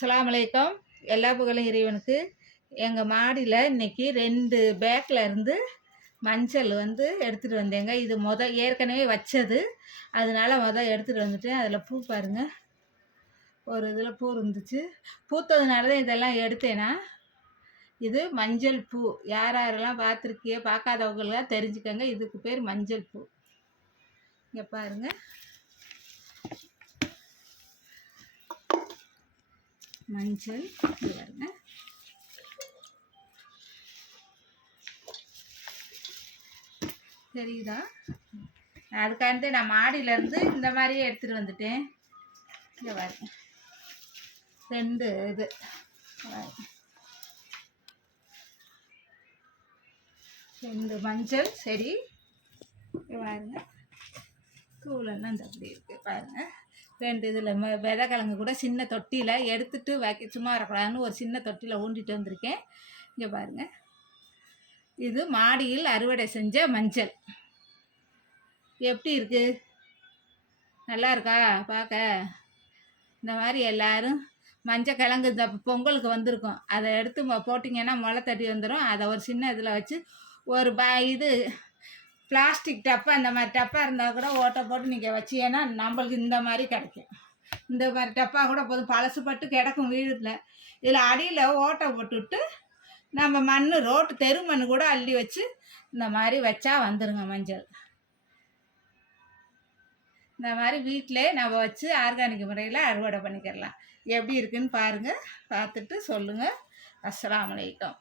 அஸ்லாம் வலைக்கம் எல்லா புகழும் இறைவனுக்கு. எங்கள் மாடியில் இன்னைக்கு ரெண்டு பேக்கில் இருந்து மஞ்சள் வந்து எடுத்துகிட்டு வந்தேங்க. இது மொதல் ஏற்கனவே வச்சது. அதனால மொதல் எடுத்துகிட்டு வந்துட்டேன். அதில் பூ பாருங்க. ஒரு இதில் பூ இருந்துச்சு. பூத்ததுனால தான் இதெல்லாம் எடுத்தேனா? இது மஞ்சள் பூ. யார் யாரெல்லாம் பார்த்துருக்கிய பார்க்காதவங்களாம் தெரிஞ்சுக்கோங்க. இதுக்கு பேர் மஞ்சள் பூ. இங்கே பாருங்க. மஞ்சள். பாருங்க. தெரியுதா? அதுக்காண்டு நான் மாடியிலேருந்து இந்த மாதிரியே எடுத்துகிட்டு வந்துட்டேன். இங்கே பாருங்க. ரெண்டு இது. ரெண்டு மஞ்சள். சரி. பாருங்க. தூளெல்லாம் இந்த அப்படி இருக்குது பாருங்கள் ரெண்டு இதில் விதை கிழங்கு கூட சின்ன தொட்டியில் எடுத்துட்டு வைக்க சும்மா வரக்கூடாதுன்னு ஒரு சின்ன தொட்டியில் ஊண்டிட்டு வந்திருக்கேன். இங்கே பாருங்க. இது மாடியில் அறுவடை செஞ்ச மஞ்சள். எப்படி இருக்கு? நல்லா இருக்கா? பார்க்க. இந்த மாதிரி எல்லாரும் மஞ்சள் கிழங்கு இந்த பொங்கலுக்கு வந்திருக்கும். அதை எடுத்து போட்டிங்கன்னா முளை தட்டி வந்துடும் அதை ஒரு சின்ன இதில் வச்சு ஒரு பா இது பிளாஸ்டிக் டப்பா இந்த மாதிரி டப்பா இருந்தால் கூட ஓட்டை போட்டு நீங்கள் வச்சீங்கன்னா நம்மளுக்கு இந்த மாதிரி கிடைக்கும். இந்த மாதிரி டப்பா கூட போதும். பழசு பட்டு கிடக்கும் வீடுல. இதில் அடியில் ஓட்டை போட்டுவிட்டு நம்ம மண் ரோட்டு தெரு மண் கூட அள்ளி வச்சு இந்த மாதிரி வச்சா வந்துடுங்க மஞ்சள். இந்த மாதிரி வீட்டிலே நம்ம வச்சு ஆர்கானிக் முறையில் அறுவடை பண்ணிக்கிறலாம். எப்படி இருக்குன்னு பாருங்கள் பார்த்துட்டு சொல்லுங்கள் அஸ்லாம் வலைக்கம்